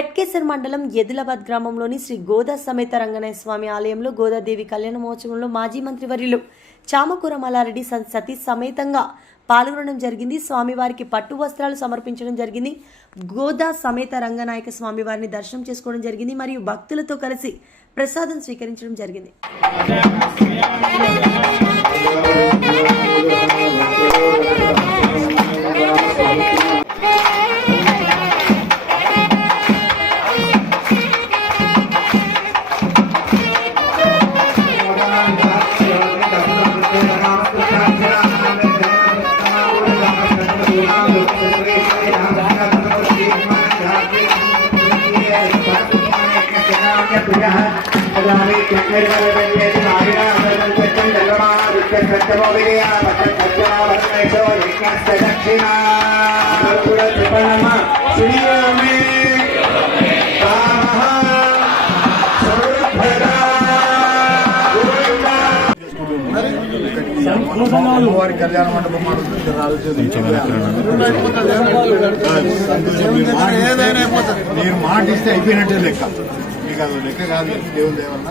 గట్కేసర్ మండలం ఎదిలాబాద్ గ్రామంలోని శ్రీ గోదా సమేత రంగనాయ స్వామి ఆలయంలో గోదాదేవి కళ్యాణ మహోత్సవంలో మాజీ మంత్రివర్యులు చామకూర మల్లారెడ్డి సతీ సమేతంగా పాల్గొనడం జరిగింది. స్వామివారికి పట్టు వస్త్రాలు సమర్పించడం జరిగింది. గోదా సమేత రంగనాయక స్వామివారిని దర్శనం చేసుకోవడం జరిగింది మరియు భక్తులతో కలిసి ప్రసాదం స్వీకరించడం జరిగింది. వారి కళ్యాణ మండపం మీరు మాట ఇస్తే అయిపోయినట్టే లెక్క. మీకు అది లెక్క కాదు దేవుని దేవన్న.